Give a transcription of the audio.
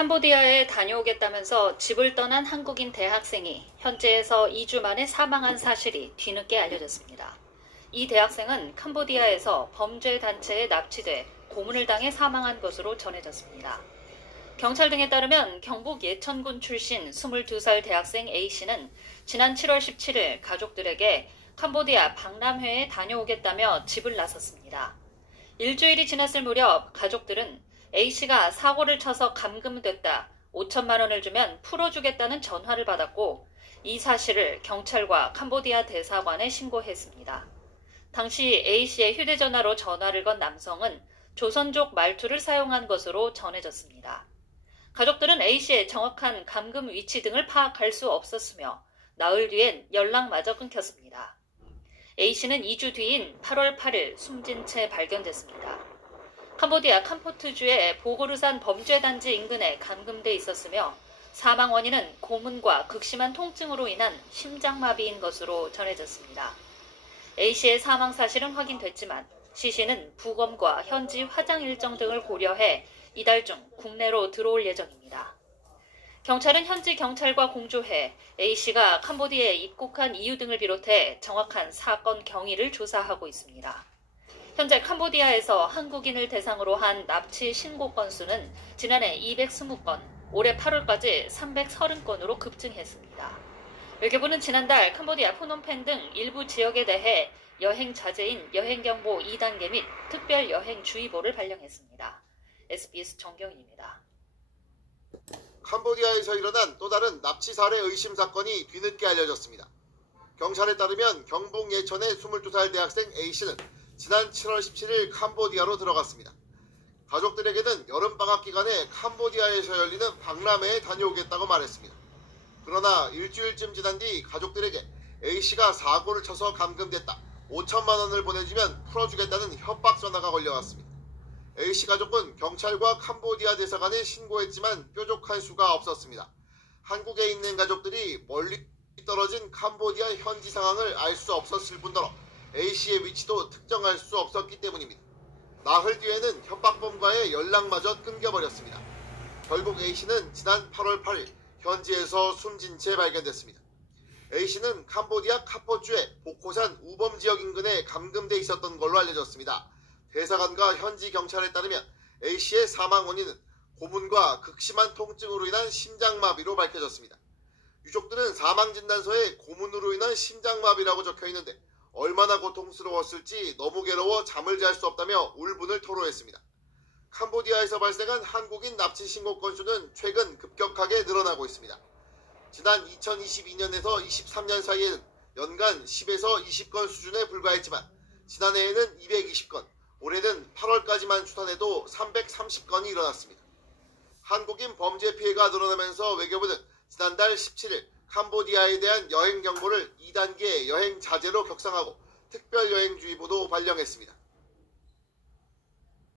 캄보디아에 다녀오겠다면서 집을 떠난 한국인 대학생이 현지에서 2주 만에 사망한 사실이 뒤늦게 알려졌습니다. 이 대학생은 캄보디아에서 범죄 단체에 납치돼 고문을 당해 사망한 것으로 전해졌습니다. 경찰 등에 따르면 경북 예천군 출신 22살 대학생 A씨는 지난 7월 17일 가족들에게 캄보디아 박람회에 다녀오겠다며 집을 나섰습니다. 일주일이 지났을 무렵 가족들은 A씨가 사고를 쳐서 감금됐다, 5천만 원을 주면 풀어주겠다는 전화를 받았고 이 사실을 경찰과 캄보디아 대사관에 신고했습니다. 당시 A씨의 휴대전화로 전화를 건 남성은 조선족 말투를 사용한 것으로 전해졌습니다. 가족들은 A씨의 정확한 감금 위치 등을 파악할 수 없었으며 나흘 뒤엔 연락마저 끊겼습니다. A씨는 2주 뒤인 8월 8일 숨진 채 발견됐습니다. 캄보디아 캄포트주의 보고르산 범죄단지 인근에 감금돼 있었으며 사망 원인은 고문과 극심한 통증으로 인한 심장마비인 것으로 전해졌습니다. A씨의 사망 사실은 확인됐지만 C씨는 부검과 현지 화장 일정 등을 고려해 이달 중 국내로 들어올 예정입니다. 경찰은 현지 경찰과 공조해 A씨가 캄보디아에 입국한 이유 등을 비롯해 정확한 사건 경위를 조사하고 있습니다. 현재 캄보디아에서 한국인을 대상으로 한 납치 신고 건수는 지난해 220건, 올해 8월까지 330건으로 급증했습니다. 외교부는 지난달 캄보디아 푸놈펜 등 일부 지역에 대해 여행 자제인 여행경보 2단계 및 특별 여행주의보를 발령했습니다. SBS 정경희입니다. 캄보디아에서 일어난 또 다른 납치 살해 의심 사건이 뒤늦게 알려졌습니다. 경찰에 따르면 경북 예천의 22살 대학생 A씨는 지난 7월 17일 캄보디아로 들어갔습니다. 가족들에게는 여름방학 기간에 캄보디아에서 열리는 박람회에 다녀오겠다고 말했습니다. 그러나 일주일쯤 지난 뒤 가족들에게 A씨가 사고를 쳐서 감금됐다, 5천만 원을 보내주면 풀어주겠다는 협박 전화가 걸려왔습니다. A씨 가족은 경찰과 캄보디아 대사관에 신고했지만 뾰족한 수가 없었습니다. 한국에 있는 가족들이 멀리 떨어진 캄보디아 현지 상황을 알 수 없었을 뿐더러 A씨의 위치도 특정할 수 없었기 때문입니다. 나흘 뒤에는 협박범과의 연락마저 끊겨버렸습니다. 결국 A씨는 지난 8월 8일 현지에서 숨진 채 발견됐습니다. A씨는 캄보디아 카포주의 보코산 우범 지역 인근에 감금돼 있었던 걸로 알려졌습니다. 대사관과 현지 경찰에 따르면 A씨의 사망 원인은 고문과 극심한 통증으로 인한 심장마비로 밝혀졌습니다. 유족들은 사망진단서에 고문으로 인한 심장마비라고 적혀있는데 얼마나 고통스러웠을지 너무 괴로워 잠을 잘 수 없다며 울분을 토로했습니다. 캄보디아에서 발생한 한국인 납치 신고 건수는 최근 급격하게 늘어나고 있습니다. 지난 2022년에서 23년 사이에는 연간 10에서 20건 수준에 불과했지만 지난해에는 220건, 올해는 8월까지만 추산해도 330건이 일어났습니다. 한국인 범죄 피해가 늘어나면서 외교부는 지난달 17일 캄보디아에 대한 여행 경보를 2단계 여행 자제로 격상하고 특별 여행주의보도 발령했습니다.